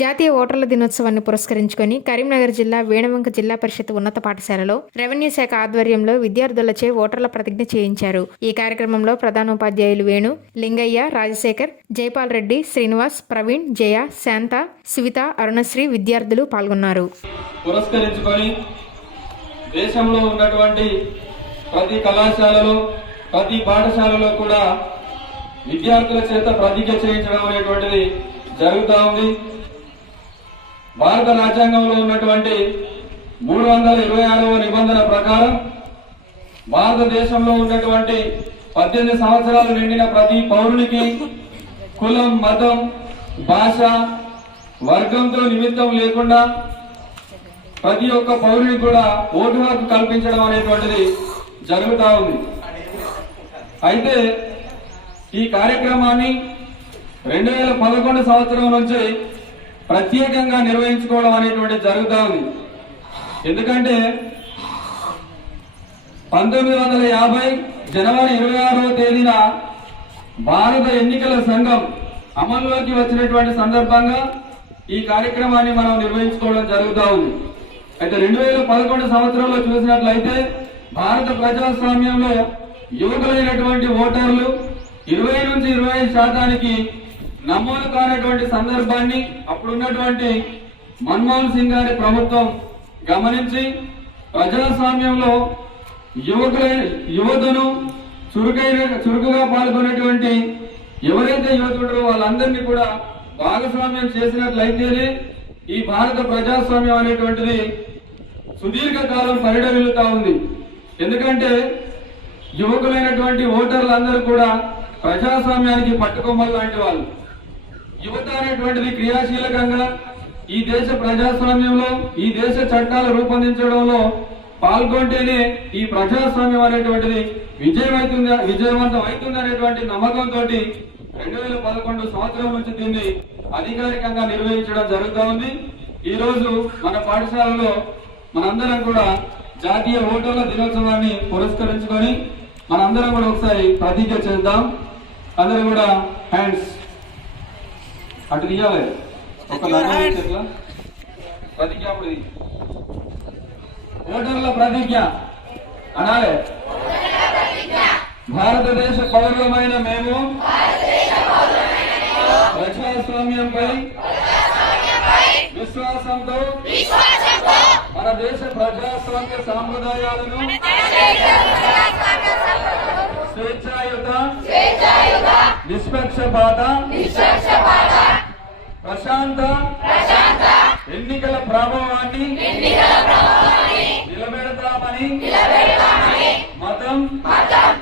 జాతీయ ఓటర్ల దినోత్సవాన్ని పురస్కరించుకొని కరీంనగర్ జిల్లా వేణవంక జిల్లా పరిషత్ ఉన్నత పాఠశాలలో రెవెన్యూ శాఖ ఆధ్వర్యంలో విద్యార్థులచే ఓటర్ల ప్రతిజ్ఞ చేయించారు. ఈ కార్యక్రమంలో ప్రధానోపాధ్యాయులు వేణు లింగయ్య రాజశేఖర్ జైపాల్ రెడ్డి శ్రీనివాస్ ప్రవీణ్ జయ శాంత సువిత అరుణశ్రీ విద్యార్థులు పాల్గొన్నారు. పురస్కరించుకొని దేశంలో ఉన్నటువంటి ప్రతి కళాశాలలో ప్రతి పాఠశాలలో కూడా విద్యార్థుల చేత ప్రతిజ్ఞ చేయించడం అనేటువంటిది జరుగుతూ ఉంది. భారత రాజ్యాంగంలో ఉన్నటువంటి మూడు వందల ఇరవై ఆరవ నిబంధన ప్రకారం భారతదేశంలో ఉన్నటువంటి పద్దెనిమిది సంవత్సరాలు నిండిన ప్రతి పౌరునికి కులం మతం భాష వర్గంతో నిమిత్తం లేకుండా ప్రతి ఒక్క పౌరుని కూడా ఓటు హక్కు కల్పించడం అనేటువంటిది జరుగుతూ ఉంది. అయితే ఈ కార్యక్రమాన్ని రెండు వేల పదకొండు సంవత్సరం నుంచి ప్రత్యేకంగా నిర్వహించుకోవడం అనేటువంటి జరుగుతూ ఉంది. ఎందుకంటే పంతొమ్మిది వందల యాభై జనవరి ఇరవై ఆరవ తేదీన భారత ఎన్నికల సంఘం అమల్లోకి వచ్చినటువంటి సందర్భంగా ఈ కార్యక్రమాన్ని మనం నిర్వహించుకోవడం జరుగుతూ ఉంది. అయితే రెండు వేల పదకొండు సంవత్సరంలో చూసినట్లయితే భారత ప్రజాస్వామ్యంలో యువకులైనటువంటి ఓటర్లు ఇరవై నుంచి ఇరవై ఐదు శాతానికి నమోదు కానటువంటి సందర్భాన్ని అప్పుడున్నటువంటి మన్మోహన్ సింగ్ గారి ప్రభుత్వం గమనించి ప్రజాస్వామ్యంలో యువకులై యువతను చురుకైన చురుకుగా పాల్గొనేటువంటి ఎవరైతే యువకుడో వాళ్ళందరినీ కూడా భాగస్వామ్యం చేసినట్లయితేనే ఈ భారత ప్రజాస్వామ్యం అనేటువంటిది సుదీర్ఘకాలం పరిడవిల్లుతా ఉంది. ఎందుకంటే యువకులైనటువంటి ఓటర్లందరూ కూడా ప్రజాస్వామ్యానికి పట్టుకోమల్ లాంటి వాళ్ళు. యువత అనేటువంటిది క్రియాశీలకంగా ఈ దేశ ప్రజాస్వామ్యంలో ఈ దేశ చట్టాలు రూపొందించడంలో పాల్గొంటేనే ఈ ప్రజాస్వామ్యం అనేటువంటిది విజయమవుతుంది విజయవంతం అవుతుంది అనేటువంటి నమ్మకంతో రెండు వేల పదకొండు సంవత్సరం నుంచి దీన్ని అధికారికంగా నిర్వహించడం జరుగుతూ ఉంది. ఈ రోజు మన పాఠశాలలో మనందరం కూడా జాతీయ ఓటర్ల దినోత్సవాన్ని పురస్కరించుకొని మనందరం కూడా ఒకసారి ప్రతిజ్ఞ చేద్దాం. అందరూ కూడా హ్యాండ్స్ అటు తీయాలి ఒక నగరం ఇట్లా. ప్రతిజ్ఞ అప్పుడు ఇది. ఓటర్ల ప్రతిజ్ఞ అనాలే భారతదేశ పౌరులమైన మేము ప్రజాస్వామ్యంపై విశ్వాసంతో మన దేశ ప్రజాస్వామ్య సాంప్రదాయాలను స్వేచ్ఛాయుత నిష్పక్షపాత ప్రశాంత. ఎన్నికల ప్రభావాన్ని నిలబెడతామని.